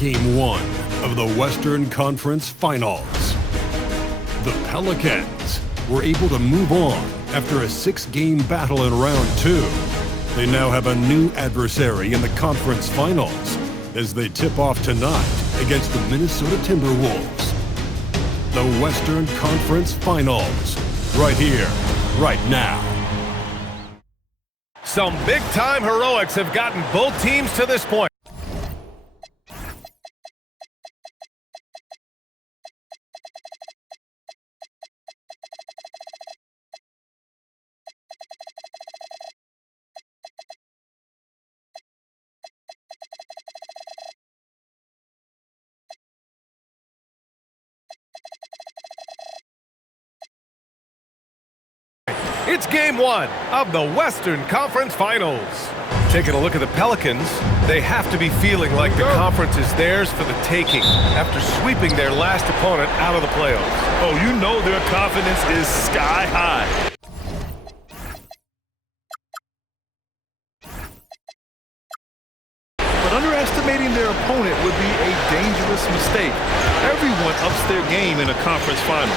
Game 1 of the Western Conference Finals. The Pelicans were able to move on after a 6-game battle in round 2. They now have a new adversary in the conference finals as they tip off tonight against the Minnesota Timberwolves. The Western Conference Finals, right here, right now. Some big-time heroics have gotten both teams to this point. It's Game 1 of the Western Conference Finals. Taking a look at the Pelicans, they have to be feeling like the conference is theirs for the taking after sweeping their last opponent out of the playoffs. Oh, you know their confidence is sky high. But underestimating their opponent would be a dangerous mistake. Everyone ups their game in a conference finals.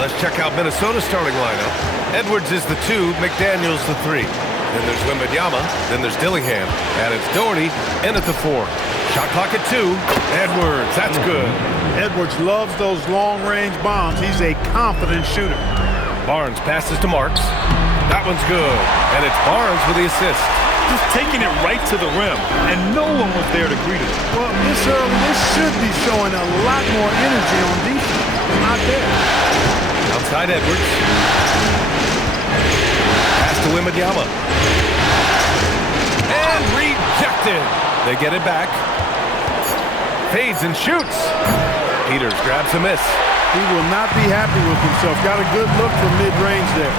Let's check out Minnesota's starting lineup. Edwards is the 2, McDaniels the 3. Then there's Wembanyama, then there's Dillingham, and it's Doherty in at the 4. Shot clock at 2. Edwards, that's good. Edwards loves those long-range bombs. He's a confident shooter. Barnes passes to Marks. That one's good, and it's Barnes with the assist. Just taking it right to the rim, and no one was there to greet him. Well, this early, this should be showing a lot more energy on defense. It's not there. Outside Edwards. Pass to Wembanyama. And rejected. They get it back. Fades and shoots. Peters grabs a miss. He will not be happy with himself. Got a good look from mid-range there.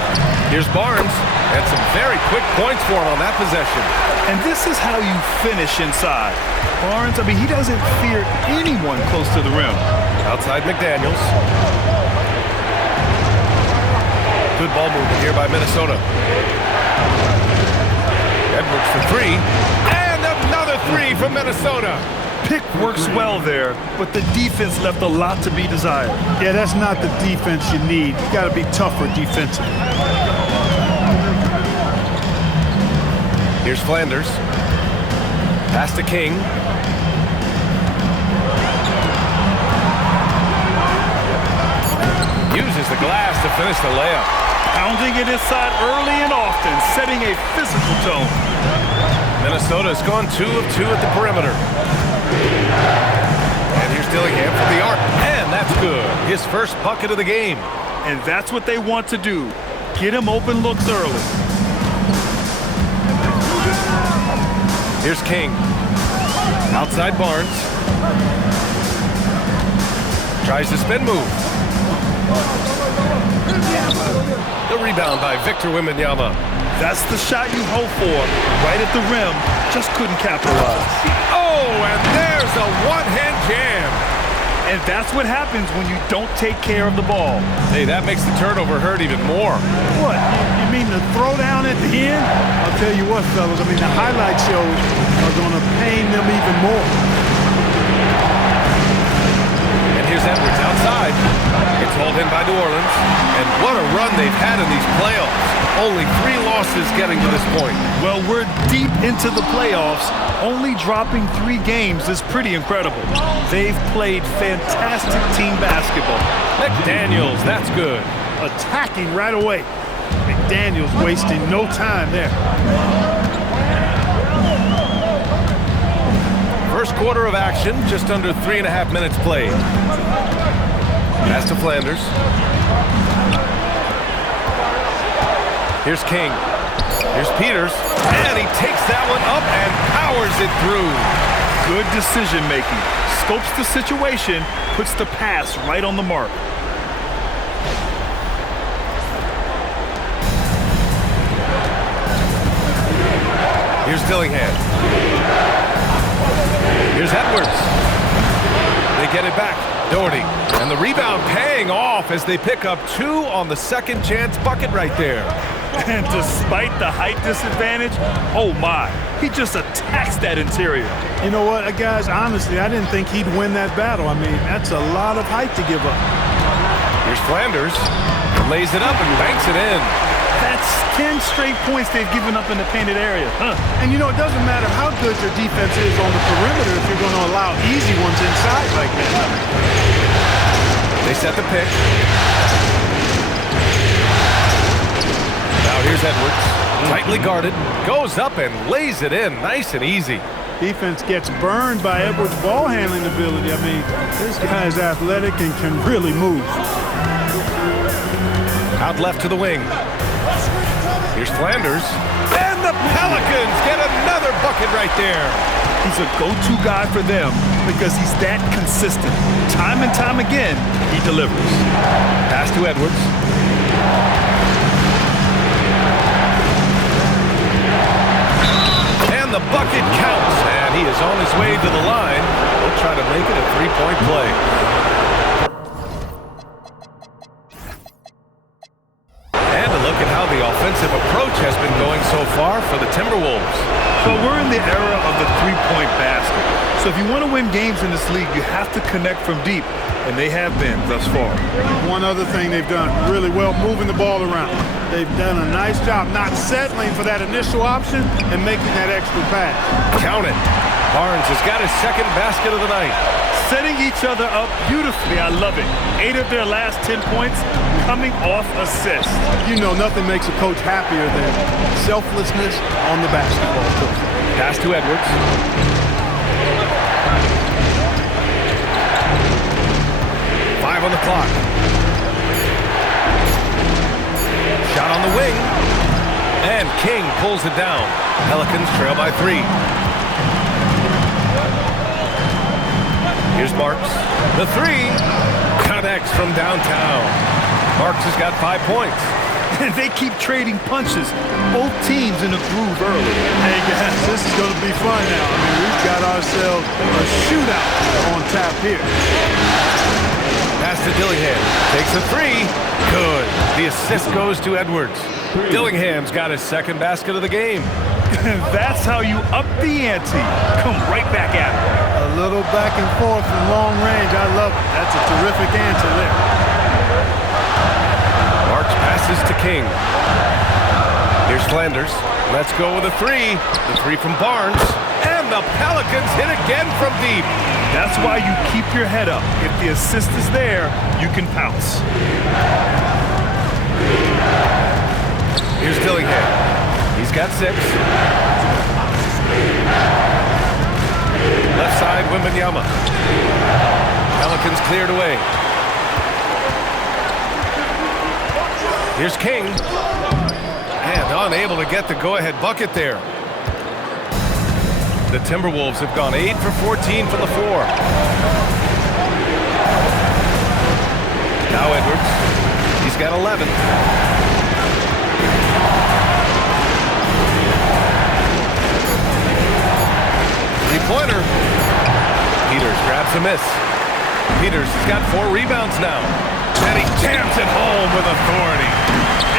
Here's Barnes. And some very quick points for him on that possession. And this is how you finish inside. Barnes, I mean, he doesn't fear anyone close to the rim. Outside McDaniels. Good ball movement here by Minnesota. Edwards for 3. And another 3 from Minnesota. Pick works well there, but the defense left a lot to be desired. Yeah, that's not the defense you need. You got to be tougher defensively. Here's Flanders. Pass to King. Uses the glass to finish the layup. Pounding it inside early and often, setting a physical tone. Minnesota's gone 2 of 2 at the perimeter. And here's Dillingham from the arc. And that's good. His first bucket of the game. And that's what they want to do. Get him open looks early. Here's King. Outside Barnes. Tries the spin move. The rebound by Victor Wembanyama. That's the shot you hope for. Right at the rim. Just couldn't capitalize. Oh, and there's a one-hand jam. And that's what happens when you don't take care of the ball. Hey, that makes the turnover hurt even more. What? You mean the throwdown at the end? I'll tell you what, fellas. I mean, the highlight shows are going to pain them even more. And here's Edwards outside. It's hauled in by New Orleans. And what a run they've had in these playoffs. Only 3 losses getting to this point. Well, we're deep into the playoffs. Only dropping 3 games is pretty incredible. They've played fantastic team basketball. McDaniels, that's good. Attacking right away. McDaniels wasting no time there. First quarter of action, just under 3.5 minutes played. Pass to Flanders. Here's King. Here's Peters. And he takes that one up and powers it through. Good decision making. Scopes the situation, puts the pass right on the mark. Here's Dillingham. Here's Edwards. They get it back. Doherty. And the rebound paying off as they pick up 2 on the second chance bucket right there. And despite the height disadvantage, oh my, he just attacks that interior. You know what, guys, honestly, I didn't think he'd win that battle. I mean, that's a lot of height to give up. Here's Flanders. Lays it up and banks it in. That's 10 straight points they've given up in the painted area. And you know, it doesn't matter how good your defense is on the perimeter if you're going to allow easy ones inside like that. They set the pick. Now here's Edwards. Tightly guarded. Goes up and lays it in. Nice and easy. Defense gets burned by Edwards' ball handling ability. I mean, this guy's athletic and can really move. Out left to the wing. Here's Flanders. And the Pelicans get another bucket right there. He's a go-to guy for them because he's that consistent. Time and time again, he delivers. Pass to Edwards. And the bucket counts. And he is on his way to the line. He'll try to make it a three-point play. Look at how the offensive approach has been going so far for the Timberwolves. So we're in the era of the three-point basket. So if you want to win games in this league, you have to connect from deep, and they have been thus far. One other thing they've done really well, moving the ball around. They've done a nice job not settling for that initial option and making that extra pass. Count it. Barnes has got his second basket of the night. Setting each other up beautifully. I love it. 8 of their last 10 points coming off assists. You know, nothing makes a coach happier than selflessness on the basketball court. Pass to Edwards. Five on the clock. Shot on the wing. And King pulls it down. Pelicans trail by 3. Here's Marks. The 3 connects from downtown. Marks has got 5 points. And they keep trading punches. Both teams in a groove early. Hey guys, this is going to be fun now. I mean, we've got ourselves a shootout on tap here. Pass to Dillingham. Takes a 3. Good. The assist goes to Edwards. Dillingham's got his second basket of the game. That's how you up the ante. Come right back at it. A little back and forth from long range. I love it. That's a terrific answer there. Marks passes to King. Here's Flanders. Let's go with a 3. The 3 from Barnes. And the Pelicans hit again from deep. That's why you keep your head up. If the assist is there, you can pounce. Here's Dillingham. He's got 6. Left side, Wembanyama. Pelicans cleared away. Here's King. And unable to get the go-ahead bucket there. The Timberwolves have gone 8 for 14 from the floor. Now Edwards. He's got 11. Three-pointer. Peters grabs a miss. Peters has got 4 rebounds now. And he jams it home with authority.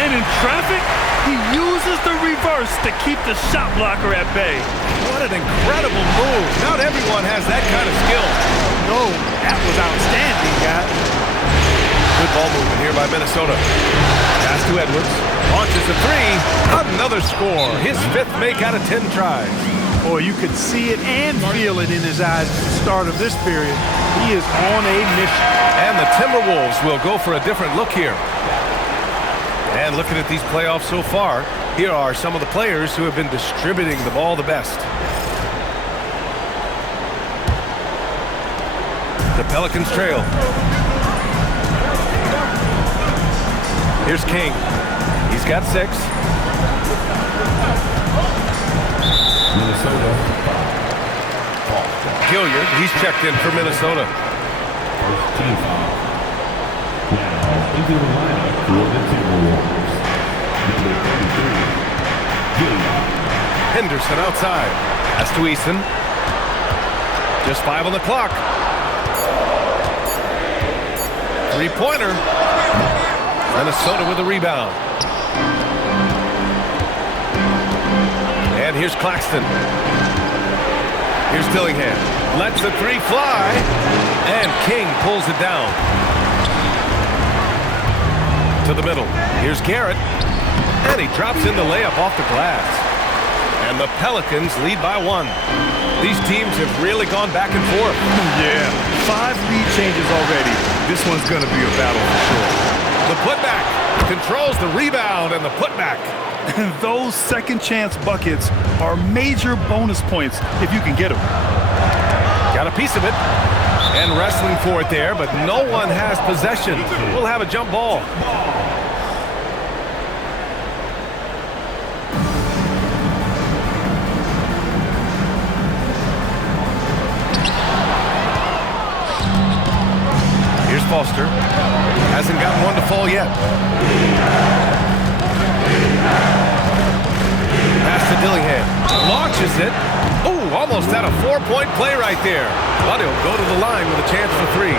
And in traffic, he uses the reverse to keep the shot blocker at bay. What an incredible move. Not everyone has that kind of skill. No, that was outstanding, guys. Good ball movement here by Minnesota. Pass to Edwards. Launches a 3. Another score. His 5th make out of 10 tries. Boy, you could see it and feel it in his eyes at the start of this period. He is on a mission. And the Timberwolves will go for a different look here. And looking at these playoffs so far, here are some of the players who have been distributing the ball the best. The Pelicans trail. Here's King. He's got 6. Minnesota. Gilliard, he's checked in for Minnesota. First team foul. Now into the lineup for the Timberwolves. Number 33, Gilliard. Henderson outside. Pass to Eason. Just 5 on the clock. Three-pointer. Minnesota with a rebound. And here's Claxton. Here's Dillingham. Lets the three fly. And King pulls it down. To the middle. Here's Garrett. And he drops in the layup off the glass. And the Pelicans lead by 1. These teams have really gone back and forth. Yeah, 5 lead changes already. This one's going to be a battle for sure. The putback controls the rebound and the putback. And those second chance buckets are major bonus points if you can get them. Got a piece of it. And wrestling for it there, but no one has possession. We'll have a jump ball. Here's Foster. Hasn't gotten one to fall yet. Pass to Dillingham. Launches it. Oh, almost had a 4-point play right there. But he'll go to the line with a chance for 3.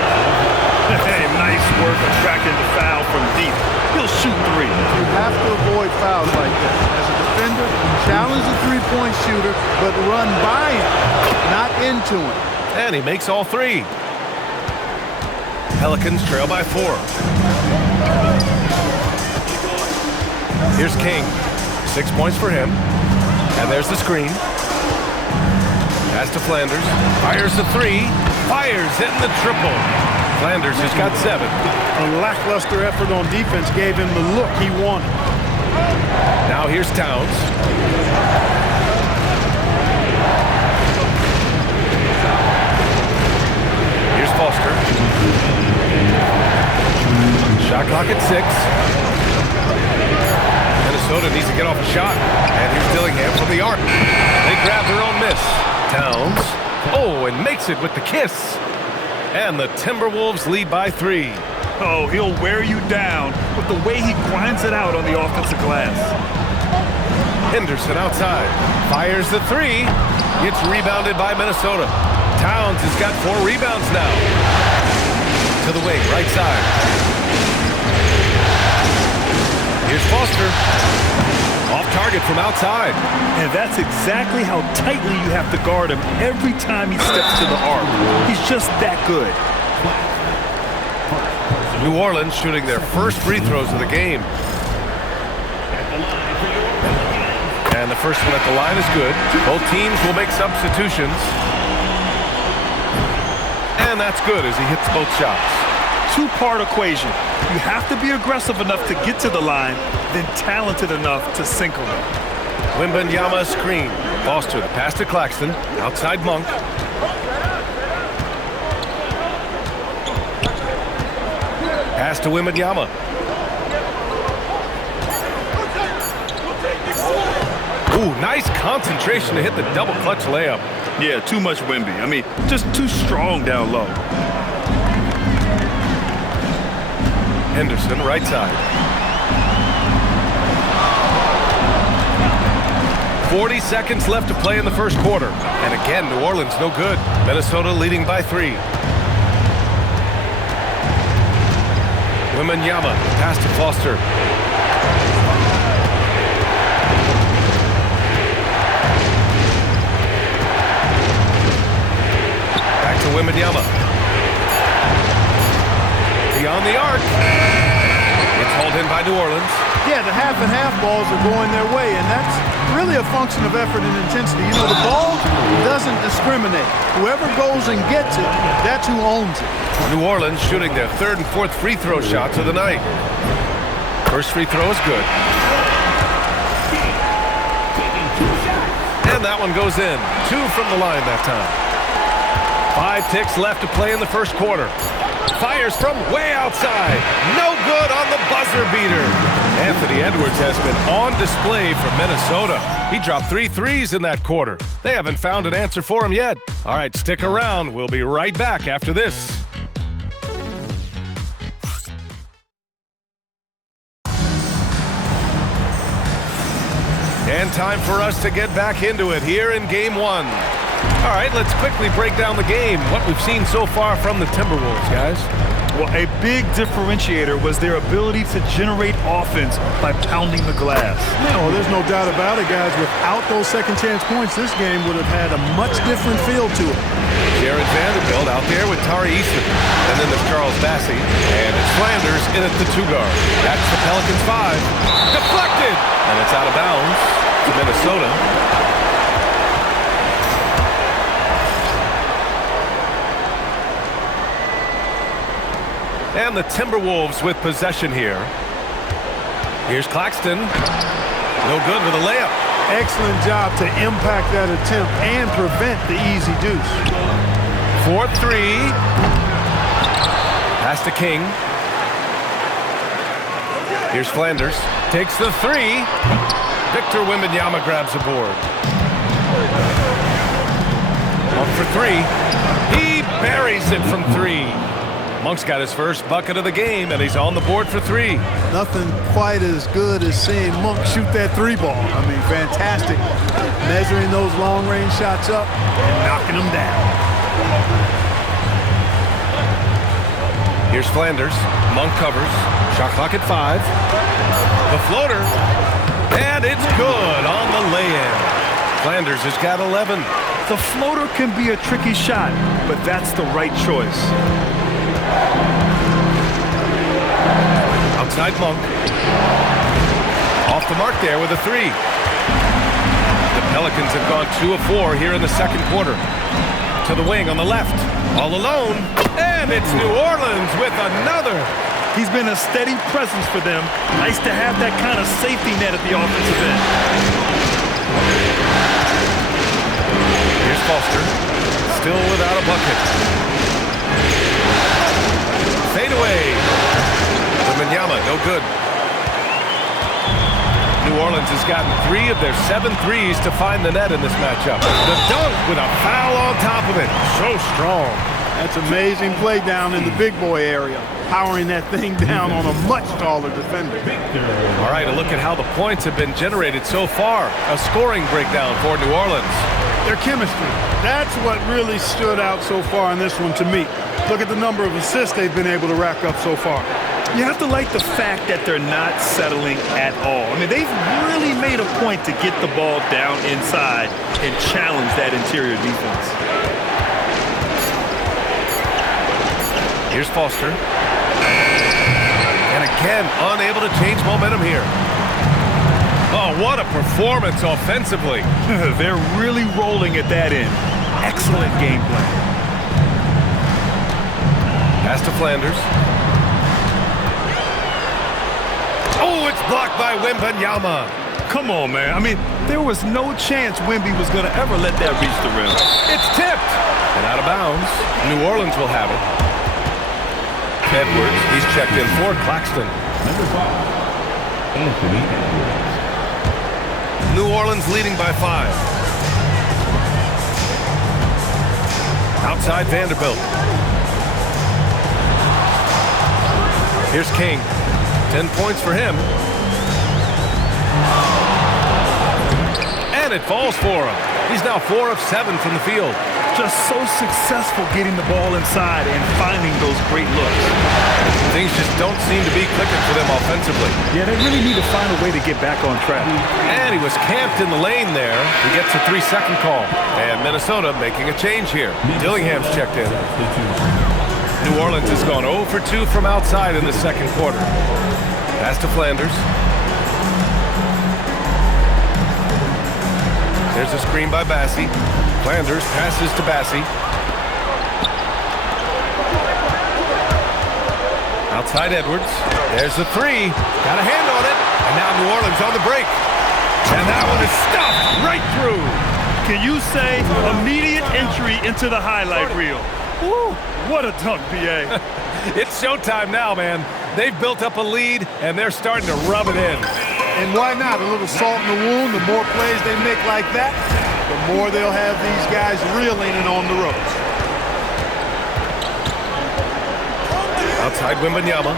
Hey, nice work attracting the foul from deep. He'll shoot 3. You have to avoid fouls like that. As a defender, challenge the three-point shooter, but run by him, not into him. And he makes all 3. Pelicans trail by 4. Here's King. 6 points for him. And there's the screen. Pass to Flanders. Fires the 3. Fires in the triple. Flanders has got 7. A lackluster effort on defense gave him the look he wanted. Now here's Towns. Here's Foster. Shot clock at 6. Minnesota needs to get off a shot. And here's Dillingham from the arc. They grab their own miss. Towns. Oh, and makes it with the kiss. And the Timberwolves lead by 3. Oh, he'll wear you down with the way he grinds it out on the offensive glass. Henderson outside. Fires the 3. Gets rebounded by Minnesota. Towns has got 4 rebounds now. To the wing, right side. Here's Foster. Off target from outside. And that's exactly how tightly you have to guard him every time he steps to the arc. He's just that good. New Orleans shooting their first free throws of the game. And the first one at the line is good. Both teams will make substitutions. And that's good as he hits both shots. 2-part equation. You have to be aggressive enough to get to the line, then talented enough to sink them. Wembanyama screen. Foster, the pass to Claxton. Outside Monk. Pass to Wembanyama. Ooh, nice concentration to hit the double clutch layup. Yeah, too much Wemby. I mean, just too strong down low. Henderson, right side. 40 seconds left to play in the first quarter. And again, New Orleans no good. Minnesota leading by 3. Wembanyama, pass to Foster. Back to Wembanyama. Beyond the arc. It's hauled in by New Orleans. Yeah, the half and half balls are going their way, and that's really a function of effort and intensity. You know, the ball doesn't discriminate. Whoever goes and gets it, that's who owns it. New Orleans shooting their 3rd and 4th free throw shots of the night. First free throw is good. And that one goes in. 2 from the line that time. 5 ticks left to play in the first quarter. Fires from way outside. No good on the buzzer beater. Anthony Edwards has been on display for Minnesota. He dropped 3 threes in that quarter. They haven't found an answer for him yet. All right, stick around. We'll be right back after this. And time for us to get back into it here in Game 1. All right, let's quickly break down the game. What we've seen so far from the Timberwolves, guys. Well, a big differentiator was their ability to generate offense by pounding the glass. Oh, there's no doubt about it, guys. Without those second chance points, this game would have had a much different feel to it. Jared Vanderbilt out there with Tari Eason. And then there's Charles Bassey. And it's Flanders in at the 2-guard. That's the Pelicans 5. Deflected! And it's out of bounds to Minnesota. And the Timberwolves with possession here. Here's Claxton. No good with a layup. Excellent job to impact that attempt and prevent the easy deuce. 4-3. Pass to King. Here's Flanders. Takes the 3. Victor Wembanyama grabs the board. Up for 3. He buries it from 3. Monk's got his first bucket of the game, and he's on the board for 3. Nothing quite as good as seeing Monk shoot that 3-ball. I mean, fantastic. Measuring those long-range shots up and knocking them down. Here's Flanders. Monk covers. Shot clock at 5. The floater. And it's good on the lay-in. Flanders has got 11. The floater can be a tricky shot, but that's the right choice. Outside Monk. Off the mark there with a 3. The Pelicans have gone 2 of 4 here in the second quarter. To the wing on the left. All alone. And it's New Orleans with another. He's been a steady presence for them. Nice to have that kind of safety net at the offensive end. Here's Foster. Still without a bucket. Fade away. Wembanyama, no good. New Orleans has gotten 3 of their 7 threes to find the net in this matchup. The dunk with a foul on top of it. So strong. That's amazing play down in the big boy area. Powering that thing down on a much taller defender. All right, a look at how the points have been generated so far. A scoring breakdown for New Orleans. Their chemistry. That's what really stood out so far in this one to me. Look at the number of assists they've been able to rack up so far. You have to like the fact that they're not settling at all. I mean, they've really made a point to get the ball down inside and challenge that interior defense. Here's Foster. And again, unable to change momentum here. Oh, what a performance offensively. They're really rolling at that end. Excellent game plan. Pass to Flanders. Oh, it's blocked by Wembanyama. Come on, man. I mean, there was no chance Wemby was going to ever let that reach the rim. It's tipped. And out of bounds. New Orleans will have it. Edwards, he's checked in for Claxton. Number 5, Anthony Edwards. New Orleans leading by 5. Outside Vanderbilt. Here's King. 10 points for him. And it falls for him. He's now 4 of 7 from the field. Just so successful getting the ball inside and finding those great looks. Things just don't seem to be clicking for them offensively. Yeah, they really need to find a way to get back on track. And he was camped in the lane there. He gets a 3-second call. And Minnesota making a change here. Dillingham's checked in. New Orleans has gone 0 for 2 from outside in the second quarter. Pass to Flanders. There's a screen by Bassey. Flanders passes to Bassey. Outside Edwards. There's the 3. Got a hand on it. And now New Orleans on the break. And that one is stuffed right through. Can you say immediate entry into the highlight reel? Woo, what a dunk, B.A. It's showtime now, man. They've built up a lead, and they're starting to rub it in. And why not? A little salt in the wound. The more plays they make like that, the more they'll have these guys reeling and on the ropes. Outside Wembanyama.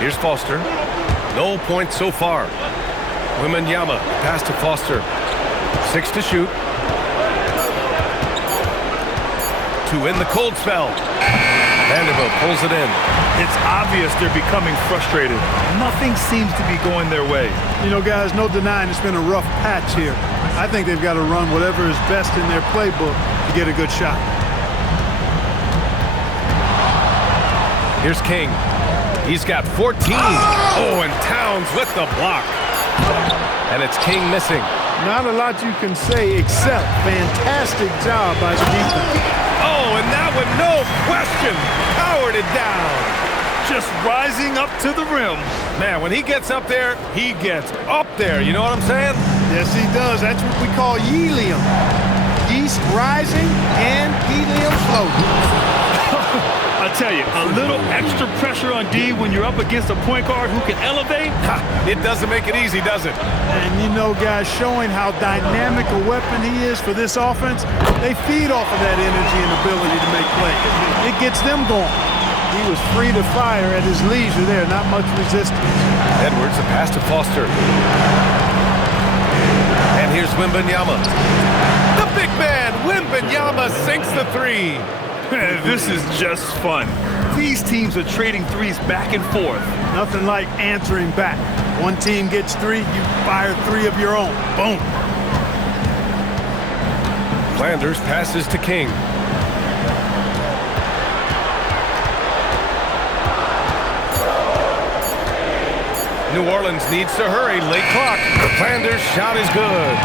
Here's Foster. No points so far. Wembanyama, pass to Foster. 6 to shoot. to win the cold spell. Vanderbilt pulls it in. It's obvious they're becoming frustrated. Nothing seems to be going their way. You know, guys, no denying it's been a rough patch here. I think they've got to run whatever is best in their playbook to get a good shot. Here's King. He's got 14. Oh, and Towns with the block. And it's King missing. Not a lot you can say except fantastic job by the defense. Oh, and that one, no question, powered it down. Just rising up to the rim. Man, when he gets up there, he gets up there. You know what I'm saying? Yes, he does. That's what we call helium. Yeast rising and helium floating. I tell you, a little extra pressure on D when you're up against a point guard who can elevate. It doesn't make it easy, does it? And you know, guys, showing how dynamic a weapon he is for this offense, they feed off of that energy and ability to make plays. It gets them going. He was free to fire at his leisure there, not much resistance. Edwards, a pass to Foster. And here's Wembanyama. The big man, Wembanyama, sinks the three. This is just fun. These teams are trading threes back and forth. Nothing like answering back. One team gets three, you fire three of your own. Boom. Flanders passes to King. New Orleans needs to hurry. Late clock. Flanders' shot is good.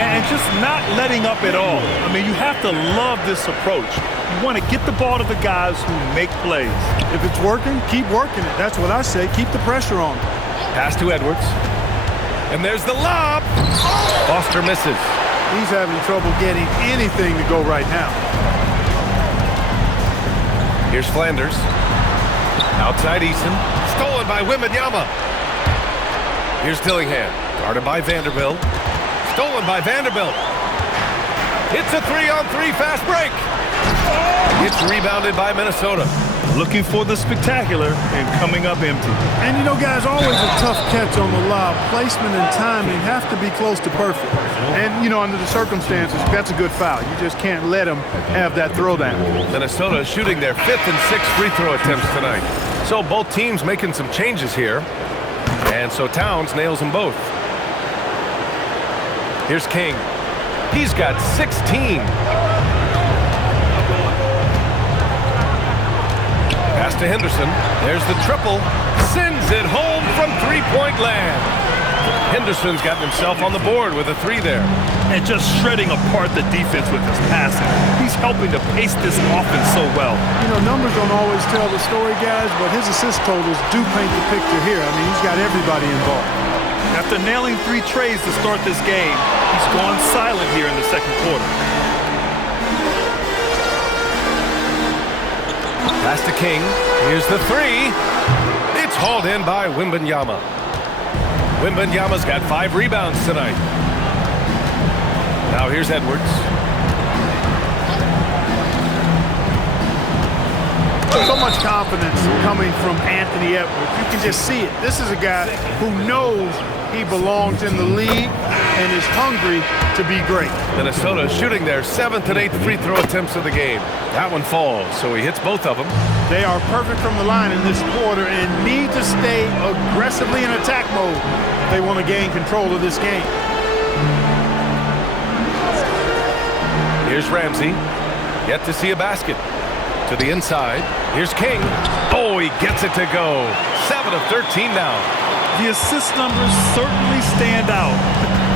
And just not letting up at all. I mean, you have to love this approach. You want to get the ball to the guys who make plays. If it's working, keep working it. That's what I say. Keep the pressure on. Pass to Edwards. And there's the lob. Foster misses. He's having trouble getting anything to go right now. Here's Flanders. Outside Eason. Stolen by Wembanyama. Here's Dillingham. Guarded by Vanderbilt. Stolen by Vanderbilt. It's a 3-on-3 fast break. It's rebounded by Minnesota. Looking for the spectacular and coming up empty. And you know, guys, always a tough catch on the lob. Placement and timing have to be close to perfect. And, you know, under the circumstances, that's a good foul. You just can't let him have that throwdown. Minnesota shooting their 5th and 6th free throw attempts tonight. So both teams making some changes here. And so Towns nails them both. Here's King. He's got 16. Pass to Henderson. There's the triple. Sends it home from three-point land. Henderson's gotten himself on the board with a three there. And just shredding apart the defense with his passing. He's helping to pace this offense so well. You know, numbers don't always tell the story, guys, but his assist totals do paint the picture here. I mean, he's got everybody involved. After nailing 3 trays to start this game, he's gone silent here in the second quarter. Pass to King. Here's the three. It's hauled in by Wembanyama. Wembanyama's got 5 rebounds tonight. Now here's Edwards. So much confidence coming from Anthony Edwards. You can just see it. This is a guy who knows he belongs in the league and is hungry to be great. Minnesota shooting their 7th and 8th free throw attempts of the game. That one falls, so he hits both of them. They are perfect from the line in this quarter and need to stay aggressively in attack mode if they want to gain control of this game. Here's Ramsey. Yet to see a basket. To the inside. Here's King. Oh, he gets it to go. 7 of 13 now. The assist numbers certainly stand out.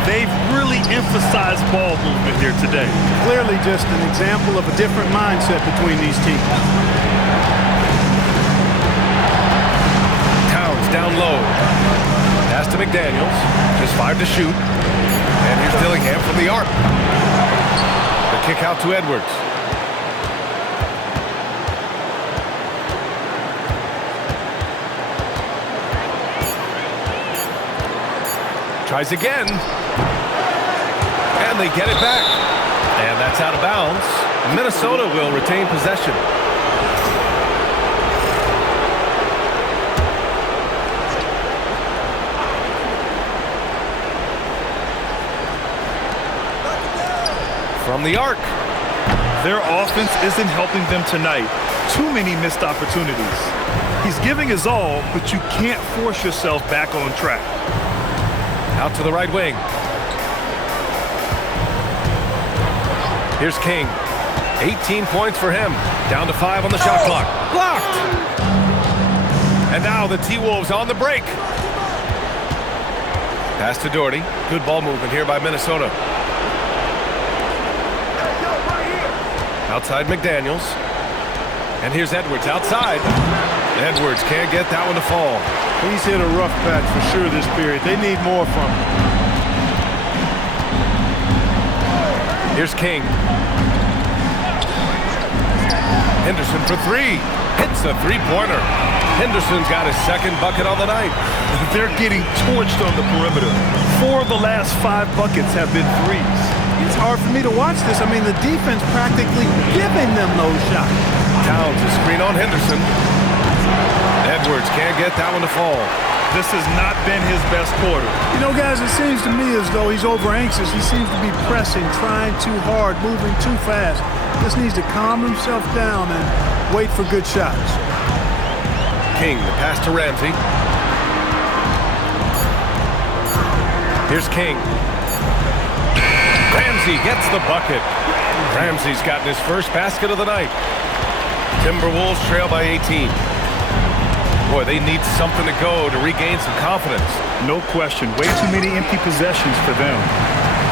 They've really emphasized ball movement here today. Clearly just an example of a different mindset between these teams. Towns down low. Pass to McDaniels. Just 5 to shoot. And here's Dillingham from the arc. The kick out to Edwards. Tries again. And they get it back. And that's out of bounds. Minnesota will retain possession. From the arc. Their offense isn't helping them tonight. Too many missed opportunities. He's giving his all, but you can't force yourself back on track. Out to the right wing. Here's King. 18 points for him. Down to 5 on the shot clock. Blocked! And now the T-Wolves on the break. Pass to Doherty. Good ball movement here by Minnesota. Outside McDaniels. And here's Edwards outside. Edwards can't get that one to fall. He's hit a rough patch for sure this period. They need more from him. Here's King. Henderson for 3. Hits the three-pointer. Henderson's got his second bucket on the night. They're getting torched on the perimeter. 4 of the last 5 buckets have been threes. It's hard for me to watch this. I mean, the defense practically giving them those shots. Towns a screen on Henderson. Edwards can't get that one to fall. This has not been his best quarter. You know, guys, it seems to me as though he's over-anxious. He seems to be pressing, trying too hard, moving too fast. Just needs to calm himself down and wait for good shots. King, the pass to Ramsey. Here's King. Ramsey gets the bucket. Ramsey's gotten his first basket of the night. Timberwolves trail by 18. Boy, they need something to go to regain some confidence. No question. Way too many empty possessions for them.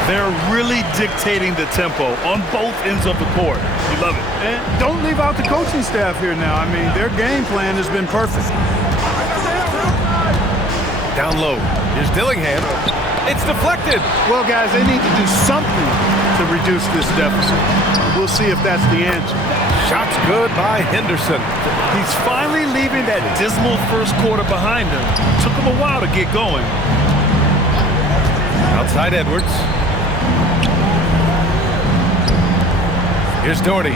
They're really dictating the tempo on both ends of the court. You love it. And don't leave out the coaching staff here now. I mean, their game plan has been perfect. Down low. Here's Dillingham. It's deflected. Well, guys, they need to do something to reduce this deficit. We'll see if that's the answer. Shot's good by Henderson. He's finally leaving that dismal first quarter behind him. Took him a while to get going. Outside Edwards. Here's Doherty.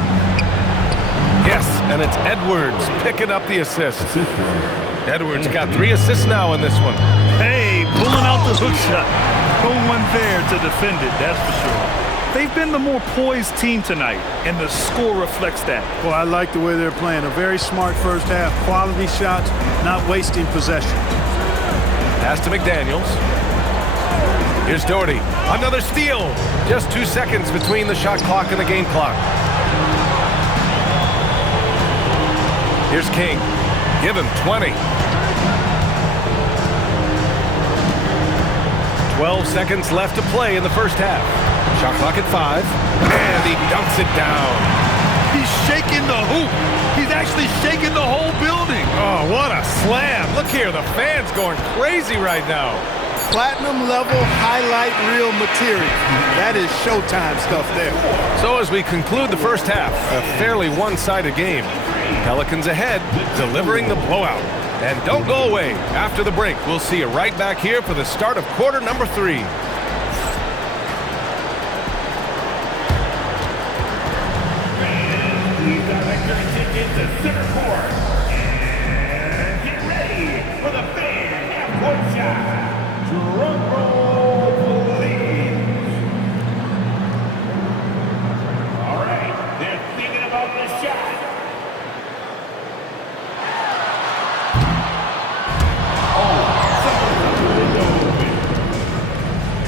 Yes, and it's Edwards picking up the assist. Edwards got 3 assists now in this one. Hey, pulling out the hook shot. No one there to defend it, that's for sure. They've been the more poised team tonight, and the score reflects that. Well, I like the way they're playing. A very smart first half. Quality shots, not wasting possession. Pass to McDaniels. Here's Doherty. Another steal. Just 2 seconds between the shot clock and the game clock. Here's King. Give him 20. 12 seconds left to play in the first half. Shot clock at 5. And he dunks it down. He's shaking the hoop. He's actually shaking the whole building. Oh, what a slam. Look here, the fans going crazy right now. Platinum level highlight reel material. That is Showtime stuff there. So as we conclude the first half, a fairly one-sided game. Pelicans ahead, delivering the blowout. And don't go away. After the break, we'll see you right back here for the start of quarter number 3. Please direct your attention to center court. And get ready for the fan half-court shot. Drum roll, please. All right, they're thinking about the shot.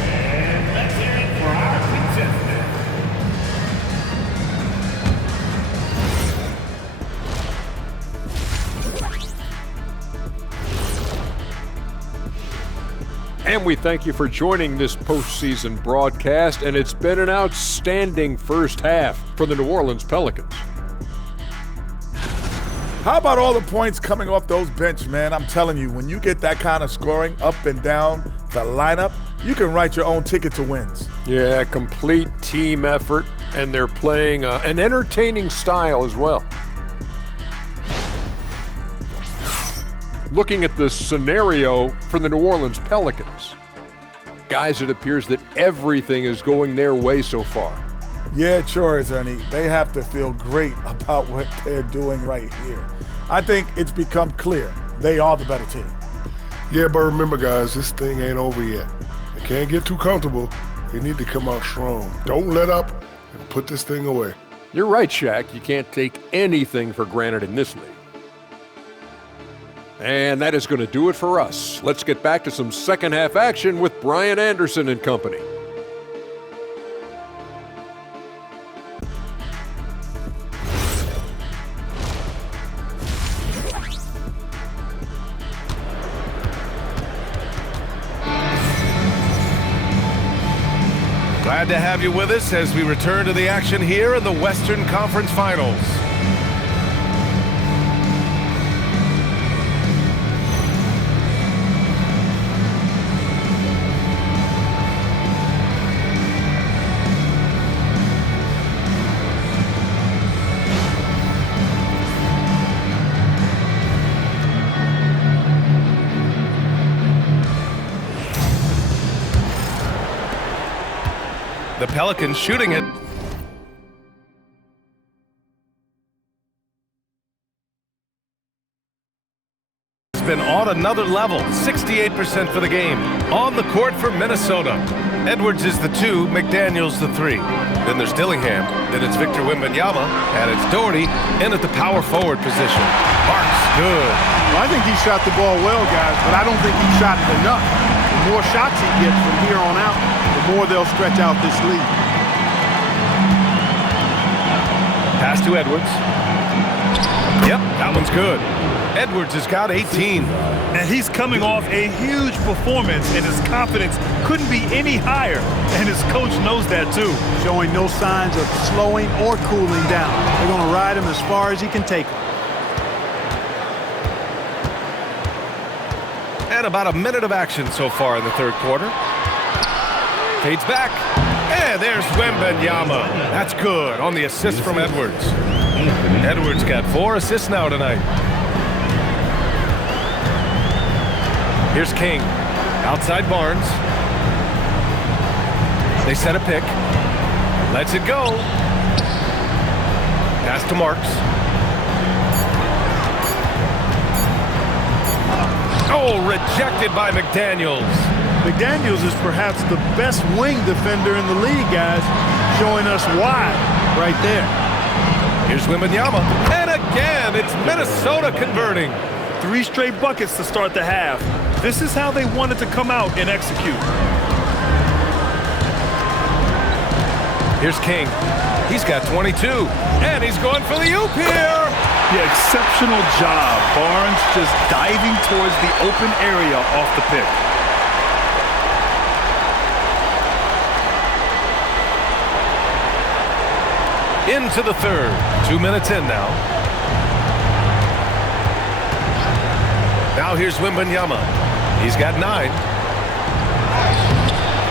And let's hear it for our contestant. And we thank you for joining this postseason broadcast, and it's been an outstanding first half for the New Orleans Pelicans. How about all the points coming off those bench, man? I'm telling you, when you get that kind of scoring up and down the lineup, you can write your own ticket to wins. Yeah, complete team effort, and they're playing an entertaining style as well. Looking at the scenario for the New Orleans Pelicans, guys, it appears that everything is going their way so far. Yeah, it sure is, Ernie. They have to feel great about what they're doing right here. I think it's become clear they are the better team. Yeah, but remember, guys, this thing ain't over yet. They can't get too comfortable. They need to come out strong. Don't let up and put this thing away. You're right, Shaq. You can't take anything for granted in this league. And that is going to do it for us. Let's get back to some second half action with Brian Anderson and company. Glad to have you with us as we return to the action here in the Western Conference Finals. The Pelicans shooting it. It's been on another level, 68% for the game. On the court for Minnesota. Edwards is the 2, McDaniels the 3. Then there's Dillingham, then it's Victor Wembanyama, and it's Doherty in at the power forward position. Marks, good. Well, I think he shot the ball well, guys, but I don't think he shot it enough. The more shots he gets from here on out, the more they'll stretch out this lead. Pass to Edwards. Yep, that one's good. Edwards has got 18. And he's coming off a huge performance, and his confidence couldn't be any higher. And his coach knows that too. Showing no signs of slowing or cooling down. They're going to ride him as far as he can take him. And about a minute of action so far in the third quarter. Fades back. And there's Wembanyama. That's good on the assist from Edwards. Edwards got 4 assists now tonight. Here's King. Outside Barnes. They set a pick. Lets it go. Pass to Marks. Oh, rejected by McDaniels. McDaniels is perhaps the best wing defender in the league, guys, showing us why right there. Here's Wembanyama. And again, it's Minnesota converting. 3 straight buckets to start the half. This is how they wanted to come out and execute. Here's King. He's got 22. And he's going for the oop here. Yeah, exceptional job. Barnes just diving towards the open area off the pick. Into the third. 2 minutes in now. Now here's Wembanyama. He's got 9.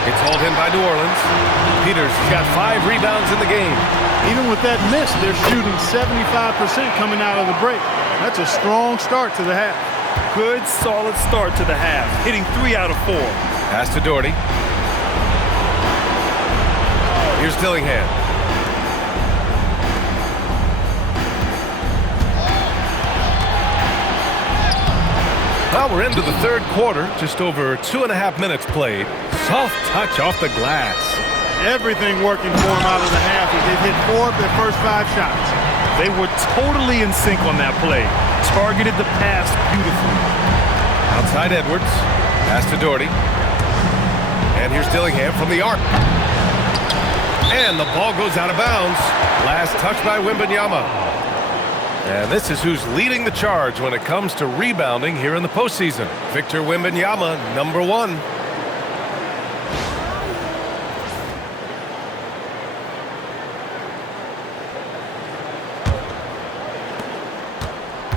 It's hauled in by New Orleans. Peters has got 5 rebounds in the game. Even with that miss, they're shooting 75% coming out of the break. That's a strong start to the half. Good, solid start to the half, hitting 3 out of 4. Pass to Doherty. Here's Dillingham. Well, we're into the third quarter, just over 2.5 minutes played. Soft touch off the glass. Everything working for them out of the half. They've hit 4 of their first 5 shots. They were totally in sync on that play. Targeted the pass beautifully. Outside Edwards. Pass to Doherty. And here's Dillingham from the arc. And the ball goes out of bounds. Last touch by Wembanyama. And this is who's leading the charge when it comes to rebounding here in the postseason. Victor Wembanyama, number 1.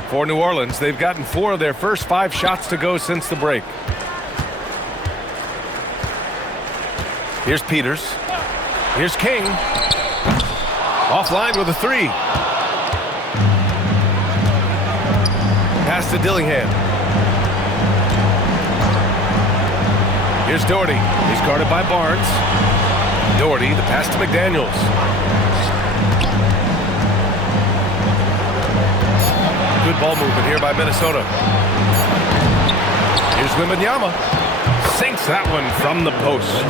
For New Orleans, they've gotten 4 of their first 5 shots to go since the break. Here's Peters. Here's King. Offline with a 3. Pass to Dillingham. Here's Doherty. He's guarded by Barnes. Doherty, the pass to McDaniels. Good ball movement here by Minnesota. Here's Wembanyama. Sinks that one from the post.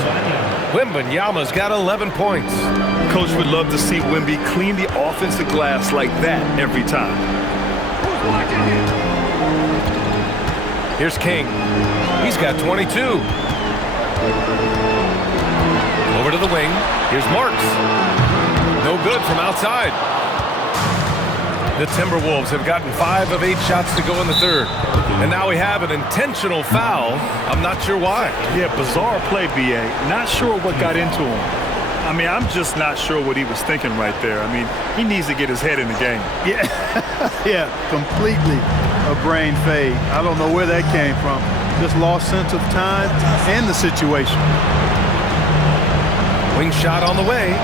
Wembanyama's got 11 points. Coach would love to see Wemby clean the offensive glass like that every time. Here's King. He's got 22. Over to the wing. Here's Marks. No good from outside. The Timberwolves have gotten 5 of 8 shots to go in the third. And now we have an intentional foul. I'm not sure why. Yeah, bizarre play, B.A. Not sure what got into him. I mean, I'm just not sure what he was thinking right there. I mean, he needs to get his head in the game. Yeah, yeah, completely a brain fade. I don't know where that came from. Just lost sense of time and the situation. Wing shot on the way.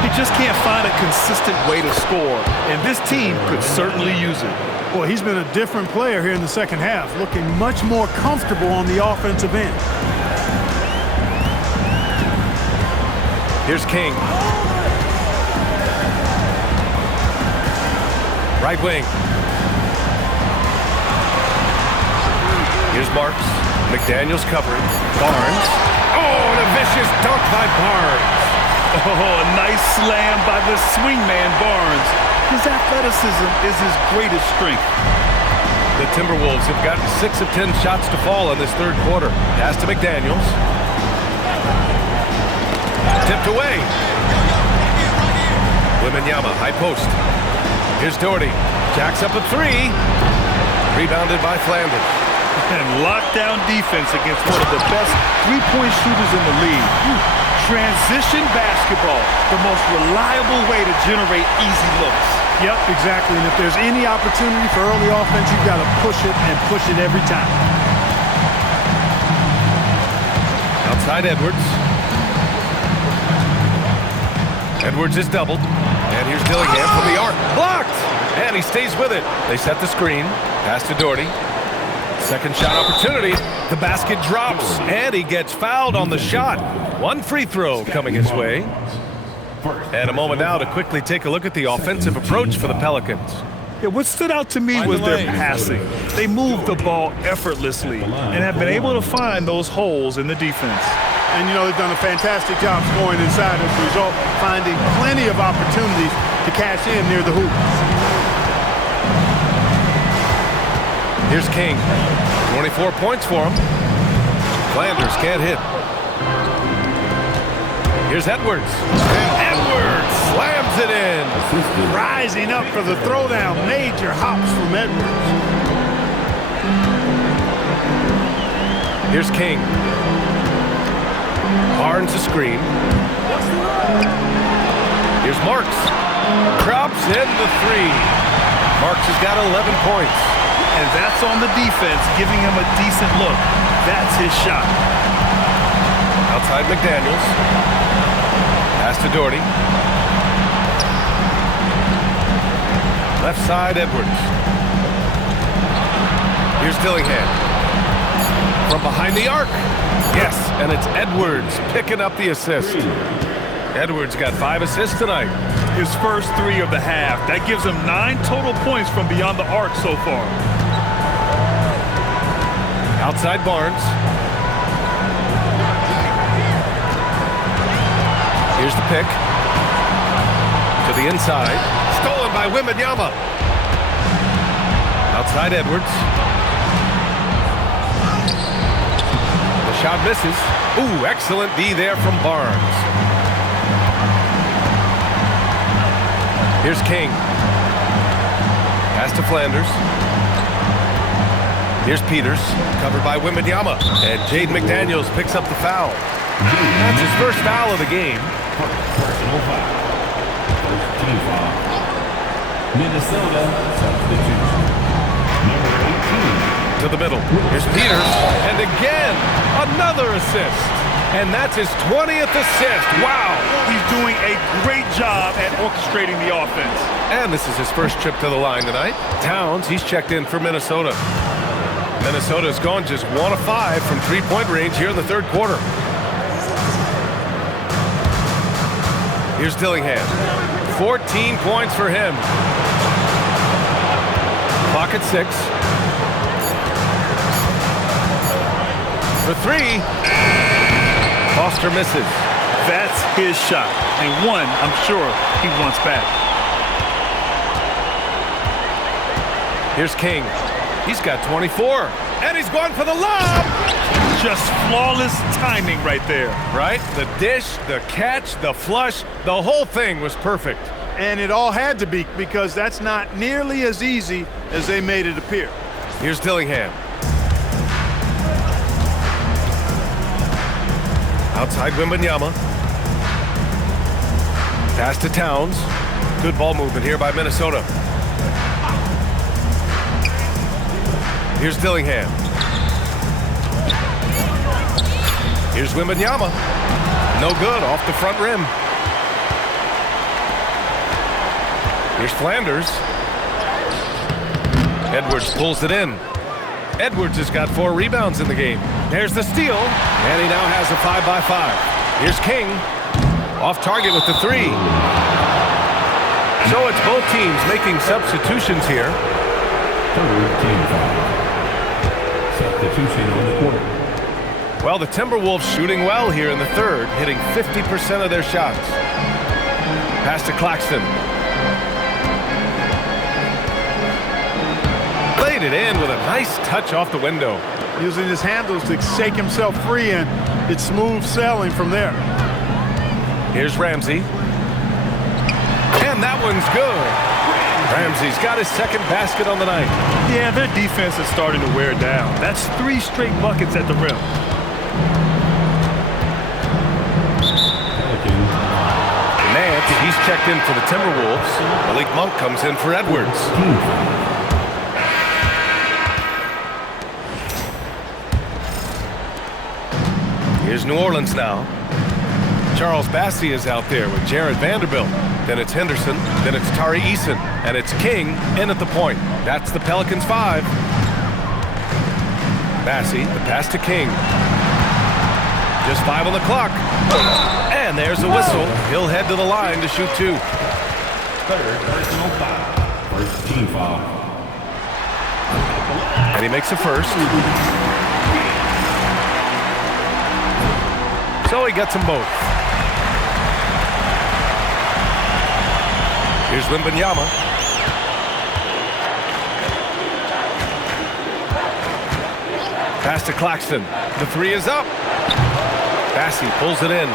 He just can't find a consistent way to score, and this team could certainly use it. Well, he's been a different player here in the second half, looking much more comfortable on the offensive end. Here's King. Right wing. Here's Marks. McDaniels covering. Barnes. Oh, and a vicious dunk by Barnes. Oh, a nice slam by the swingman Barnes. His athleticism is his greatest strength. The Timberwolves have gotten 6 of 10 shots to fall in this third quarter. Pass to McDaniels. Tipped away. Wembanyama, high post. Here's Doherty. Jacks up a 3. Rebounded by Flanders. And lockdown defense against one of the best three-point shooters in the league. Transition basketball, the most reliable way to generate easy looks. Yep, exactly. And if there's any opportunity for early offense, you've got to push it and push it every time. Outside Edwards. Edwards is doubled. And here's Dillingham from the arc. Blocked! And he stays with it. They set the screen. Pass to Doherty. Second shot opportunity. The basket drops. And he gets fouled on the shot. One free throw coming his way. And a moment now to quickly take a look at the offensive approach for the Pelicans. Yeah, what stood out to me was their passing. They moved the ball effortlessly and have been able to find those holes in the defense. And, you know, they've done a fantastic job scoring inside as a result, finding plenty of opportunities to cash in near the hoop. Here's King. 24 points for him. Flanders can't hit. Here's Edwards. And Edwards slams it in. Rising up for the throwdown. Major hops from Edwards. Here's King. Barnes a screen. Here's Marks. Drops in the 3. Marks has got 11 points. And that's on the defense, giving him a decent look. That's his shot. Outside McDaniels. Pass to Doherty. Left side, Edwards. Here's Dillingham. From behind the arc. Yes, and it's Edwards picking up the assist. Edwards got 5 assists tonight. His first 3 of the half. That gives him 9 total points from beyond the arc so far. Outside Barnes. Here's the pick. To the inside. Stolen by Wembanyama. Outside Edwards. The shot misses. Ooh, excellent D there from Barnes. Here's King. Pass to Flanders. Here's Peters, covered by Wembanyama. And Jaden McDaniels picks up the foul. That's his first foul of the game. Personal foul. First team foul. Minnesota substitution. Number 18. To the middle. Here's Peters. And again, another assist. And that's his 20th assist. Wow. He's doing a great job at orchestrating the offense. And this is his first trip to the line tonight. Towns, he's checked in for Minnesota. Minnesota's gone just 1 of 5 from three-point range here in the third quarter. Here's Dillingham. 14 points for him. Clock at 6. For 3. Foster misses. That's his shot, and one I'm sure he wants back. Here's King. He's got 24, and he's going for the lob. Just flawless timing right there. Right? The dish, the catch, the flush, the whole thing was perfect. And it all had to be, because that's not nearly as easy as they made it appear. Here's Dillingham. Outside Wembanyama. Pass to Towns. Good ball movement here by Minnesota. Here's Dillingham. Here's Wembanyama. No good, off the front rim. Here's Flanders. Edwards pulls it in. Edwards has got 4 rebounds in the game. There's the steal, and he now has a 5-by-5. Here's King. Off target with the 3. So it's both teams making substitutions here. Team foul. Substitution on the court. Well, the Timberwolves shooting well here in the third, hitting 50% of their shots. Pass to Claxton. Laid it in with a nice touch off the window. Using his handles to shake himself free, and it's smooth sailing from there. Here's Ramsey. And that one's good. Ramsey's got his second basket on the night. Yeah, their defense is starting to wear down. That's 3 straight buckets at the rim. Nance, he's checked in for the Timberwolves. Malik Monk comes in for Edwards. Here's New Orleans now. Charles Bassey is out there with Jared Vanderbilt. Then it's Henderson. Then it's Tari Eason. And it's King in at the point. That's the Pelicans 5. Bassey, the pass to King. Just 5 on the clock. And there's a whistle. He'll head to the line to shoot 2. Third personal foul. First team foul. And he makes the first. So he gets them both. Here's Wembanyama. Pass to Claxton. The 3 is up. Bassey pulls it in.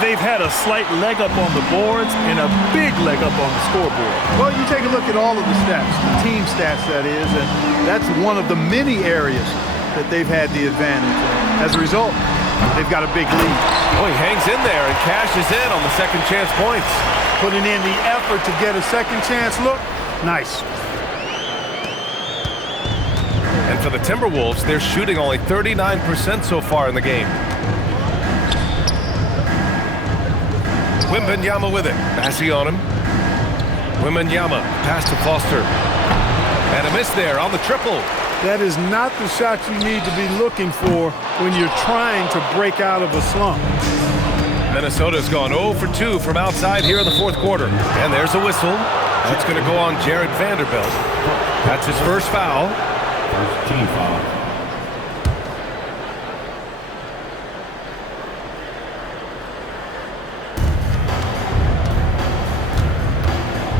They've had a slight leg up on the boards and a big leg up on the scoreboard. Well, you take a look at all of the stats, the team stats that is, and that's one of the many areas that they've had the advantage. As a result, they've got a big lead. Oh, he hangs in there and cashes in on the second chance points. Putting in the effort to get a second chance look. Nice. And for the Timberwolves, they're shooting only 39% so far in the game. Wembanyama with it. Bassey on him. Wembanyama, pass to Foster. And a miss there on the triple. That is not the shot you need to be looking for when you're trying to break out of a slump. Minnesota's gone 0 for 2 from outside here in the fourth quarter. And there's a whistle. That's going to go on Jared Vanderbilt. That's his first foul. First team foul.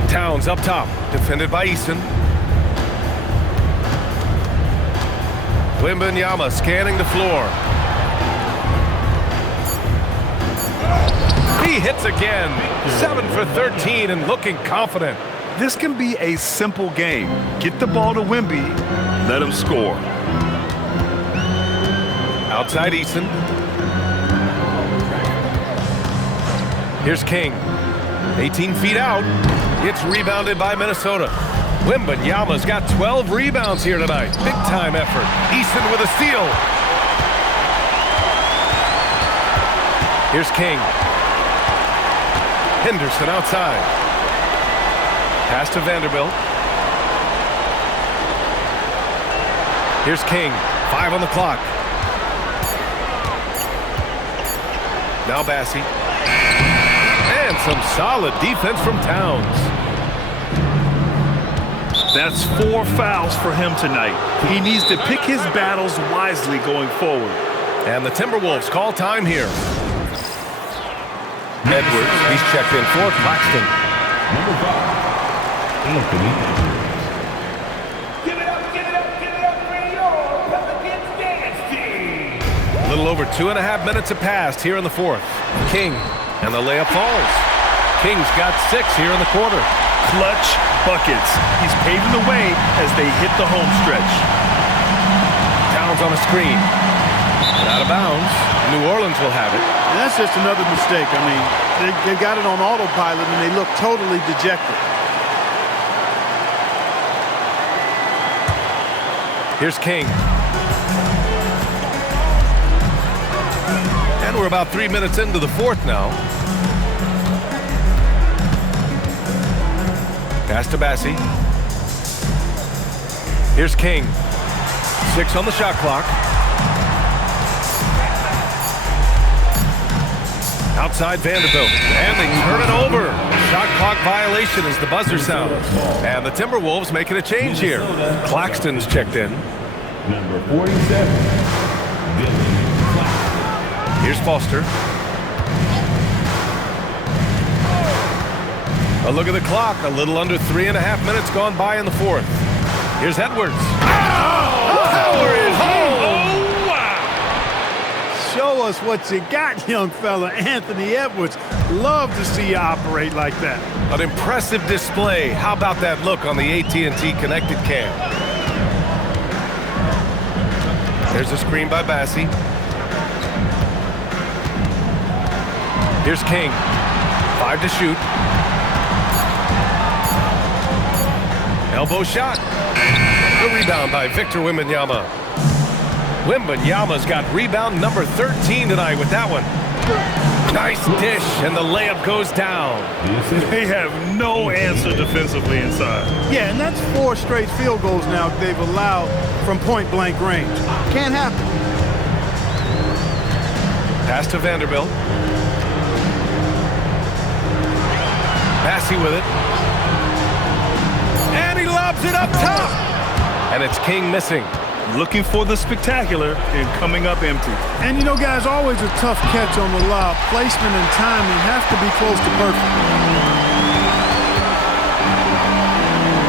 Towns up top, defended by Eason. Wembanyama scanning the floor. He hits again. 7 for 13 and looking confident. This can be a simple game. Get the ball to Wemby, let him score. Outside Eason. Here's King. 18 feet out. It's rebounded by Minnesota. Wembanyama's got 12 rebounds here tonight. Big time effort. Eason with a steal. Here's King. Henderson outside. Pass to Vanderbilt. Here's King. 5 on the clock. Now Bassey. And some solid defense from Towns. That's 4 fouls for him tonight. He needs to pick his battles wisely going forward. And the Timberwolves call time here. Edwards, he's checked in for Claxton. Number 5, Anthony Edwards. Give it up for your Pelicans dance team. A little over 2.5 minutes have passed here in the fourth. King, and the layup falls. King's got 6 here in the quarter. Clutch buckets. He's paving the way as they hit the home stretch. Towns on a screen. And out of bounds. New Orleans will have it. And that's just another mistake. I mean, they got it on autopilot, and they look totally dejected. Here's King. And we're about 3 minutes into the fourth now. Pass to Bassie. Here's King. 6 on the shot clock. Outside Vanderbilt. And they turn it over. Shot clock violation as the buzzer sounds. And the Timberwolves making a change here. Claxton's checked in. Number 47, Here's Foster. A look at the clock. A little under 3.5 minutes gone by in the fourth. Here's Edwards. Power is home. Oh, wow. Show us what you got, young fella. Anthony Edwards. Love to see you operate like that. An impressive display. How about that look on the AT&T connected cam? There's a screen by Bassie. Here's King. 5 to shoot. Elbow shot. The rebound by Victor Wembanyama. Wembanyama's got rebound number 13 tonight with that one. Nice dish, and the layup goes down. They have no answer defensively inside. Yeah, and that's 4 straight field goals now they've allowed from point-blank range. Can't happen. Pass to Vanderbilt. Bassie with it. And he lobs it up top. And it's King missing. Looking for the spectacular and coming up empty. And you know, guys, always a tough catch on the lob. Placement and timing have to be close to perfect.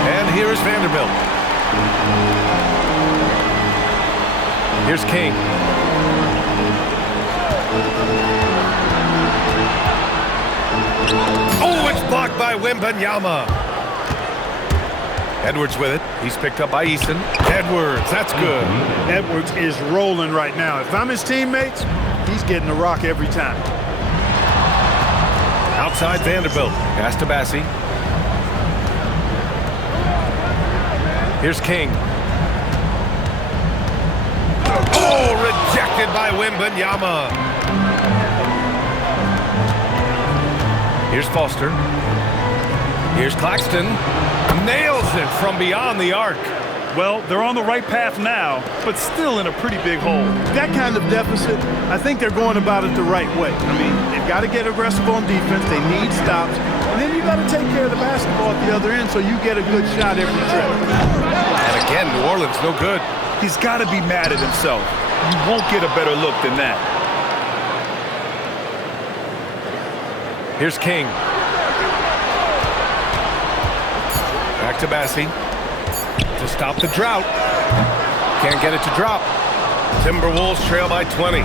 And here is Vanderbilt. Here's King. Oh, it's blocked by Wembanyama. Edwards with it. He's picked up by Eason. Edwards, that's good. Edwards is rolling right now. If I'm his teammates, he's getting the rock every time. Outside Vanderbilt. Pass to Bassie. Here's King. Oh, rejected by Wembanyama. Here's Foster. Here's Claxton. Nails it from beyond the arc. Well, they're on the right path now, but still in a pretty big hole. That kind of deficit, I think they're going about it the right way. I mean, they've got to get aggressive on defense. They need stops. And then you got to take care of the basketball at the other end so you get a good shot every trip. And again, New Orleans no good. He's got to be mad at himself. You won't get a better look than that. Here's King. Back to Bassie. To stop the drought. Can't get it to drop. Timberwolves trail by 20.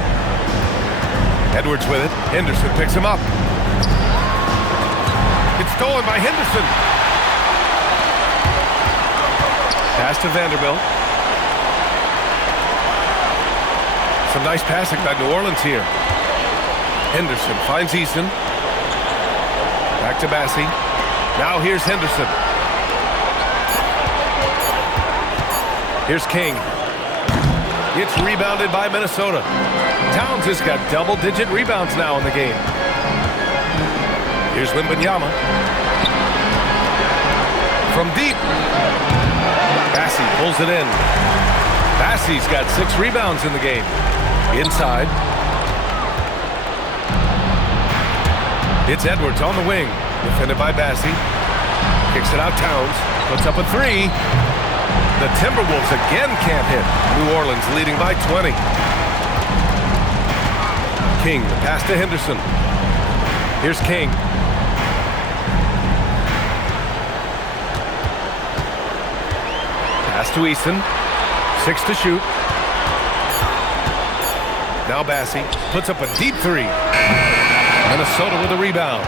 Edwards with it. Henderson picks him up. It's stolen by Henderson. Pass to Vanderbilt. Some nice passing by New Orleans here. Henderson finds Eason. Back to Bassie. Now here's Henderson. Here's King. It's rebounded by Minnesota. Towns has got double-digit rebounds now in the game. Here's Wembanyama. From deep. Bassie pulls it in. Bassie's got 6 rebounds in the game. Inside. It's Edwards on the wing. Defended by Bassie. Kicks it out Towns. Puts up a 3. The Timberwolves again can't hit. New Orleans leading by 20. King, the pass to Henderson. Here's King. Pass to Easton. 6 to shoot. Now Bassie puts up a deep three. Minnesota with a rebound.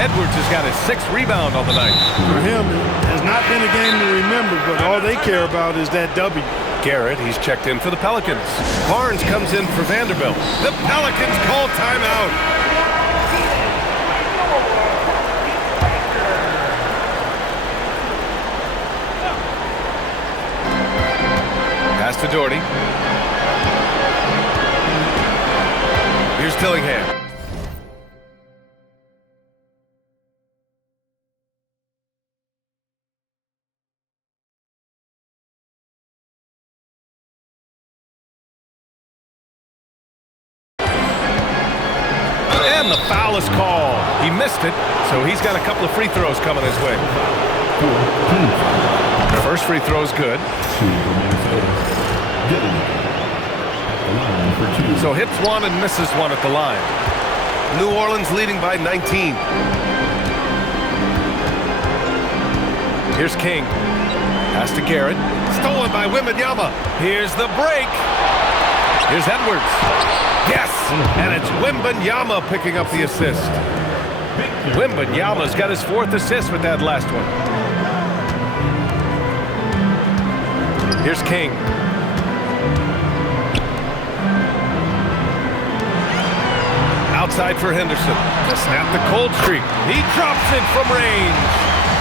Edwards has got his 6th rebound on the night. For him, it has not been a game to remember, but all they care about is that W. Garrett, he's checked in for the Pelicans. Barnes comes in for Vanderbilt. The Pelicans call timeout. Pass to Doherty. Here's Dillingham. And the foul is called. He missed it, so he's got a couple of free throws coming his way. The first free throw is good. So hits one and misses one at the line. New Orleans leading by 19. Here's King. Pass to Garrett. Stolen by Wembanyama. Here's the break. Here's Edwards. Yes! And it's Wembanyama picking up the assist. Wembanyama's got his 4th assist with that last one. Here's King. Outside for Henderson to snap the cold streak. He drops it from range.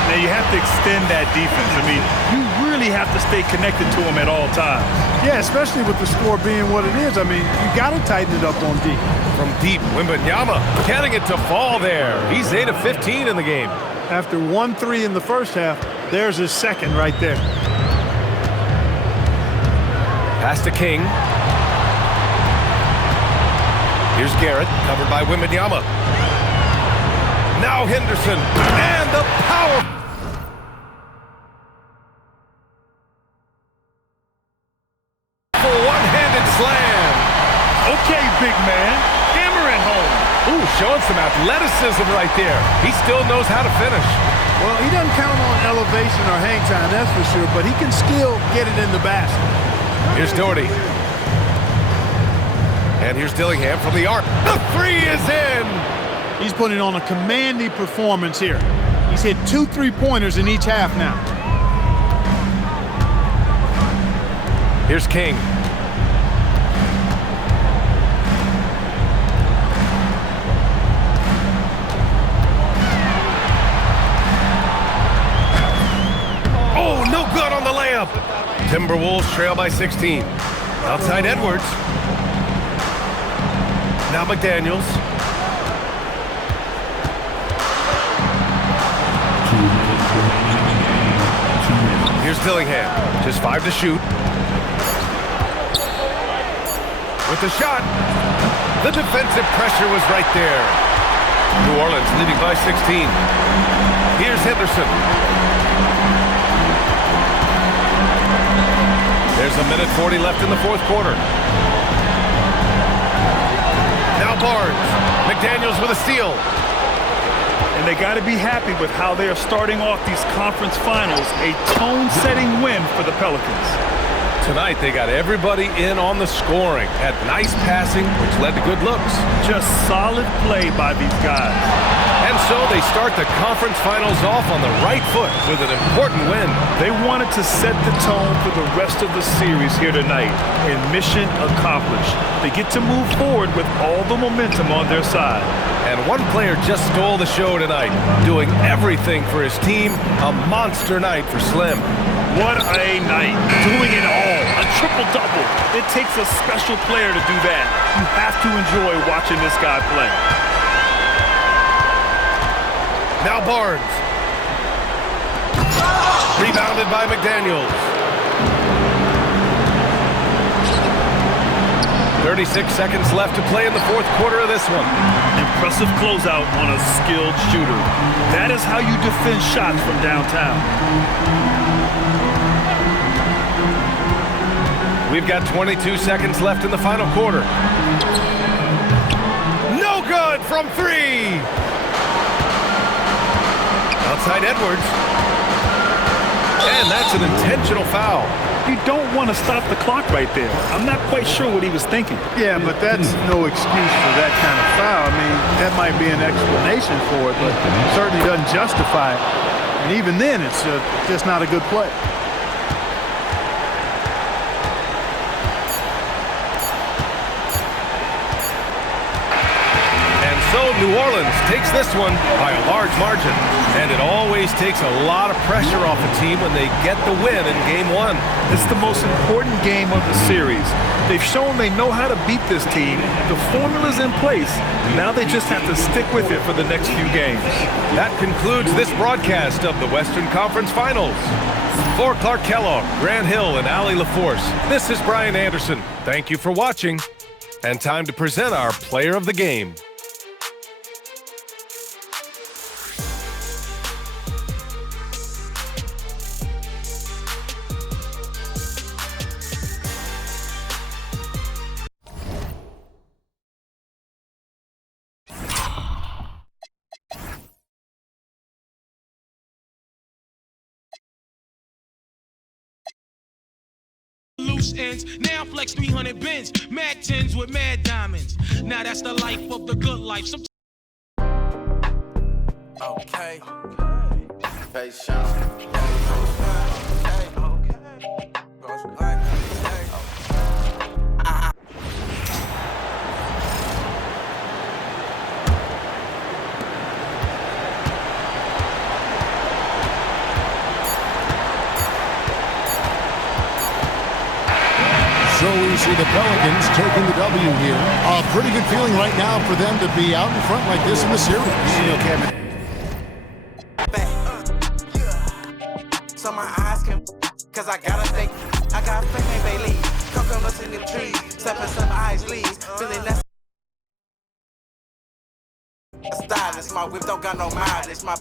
Now you have to extend that defense. I mean, you really have to stay connected to him at all times. Yeah, especially with the score being what it is. I mean, you got to tighten it up on deep. From deep, Wembanyama getting it to fall there. He's 8 of 15 in the game. After 1-3 in the first half, there's his 2nd right there. Pass to King. Here's Garrett, covered by Wembanyama. Now Henderson, and the power. For one-handed slam. Okay, big man. Hammer it home. Ooh, showing some athleticism right there. He still knows how to finish. Well, he doesn't count on elevation or hang time, that's for sure, but he can still get it in the basket. Here's Doherty. And here's Dillingham from the arc. The 3 is in. He's putting on a commanding performance here. He's hit 2 3-pointers in each half now. Here's King. Oh, no good on the layup. Timberwolves trail by 16. Outside Edwards. Now McDaniels. Here's Dillingham. Just 5 to shoot. With the shot. The defensive pressure was right there. New Orleans leading by 16. Here's Henderson. There's a minute 40 left in the 4th quarter. Now Barnes. McDaniels with a steal. And they got to be happy with how they are starting off these conference finals. A tone-setting win for the Pelicans. Tonight, they got everybody in on the scoring. Had nice passing, which led to good looks. Just solid play by these guys. And so they start the conference finals off on the right foot with an important win. They wanted to set the tone for the rest of the series here tonight, and mission accomplished. They get to move forward with all the momentum on their side. And one player just stole the show tonight, doing everything for his team. A monster night for Slim. What a night, doing it all, a triple-double. It takes a special player to do that. You have to enjoy watching this guy play. Now Barnes. Rebounded by McDaniels. 36 seconds left to play in the 4th quarter of this one. Impressive closeout on a skilled shooter. That is how you defend shots from downtown. We've got 22 seconds left in the final quarter. No good for from three. Outside Edwards. And that's an intentional foul. You don't want to stop the clock right there. I'm not quite sure what he was thinking. Yeah, but that's no excuse for that kind of foul. I mean, that might be an explanation for it, but certainly doesn't justify it. And even then, it's just not a good play. So New Orleans takes this one by a large margin, and it always takes a lot of pressure off a team when they get the win in Game 1. It's the most important game of the series. They've shown they know how to beat this team. The formula's in place. Now they just have to stick with it for the next few games. That concludes this broadcast of the Western Conference Finals. For Clark Kellogg, Grant Hill, and Allie LaForce, this is Brian Anderson. Thank you for watching, and time to present our player of the game. Loose ends, now flex 300 bins, mad tins with mad diamonds. Now that's the life of the good life. Okay. So we see the Pelicans taking the W here. A pretty good feeling right now for them to be out in front like this in the series. So my eyes can, cause I gotta think, I got faith in Bailey. Coconuts in them trees, stepping some ice leaves, feeling that style. It's my whip, don't got no mileage. My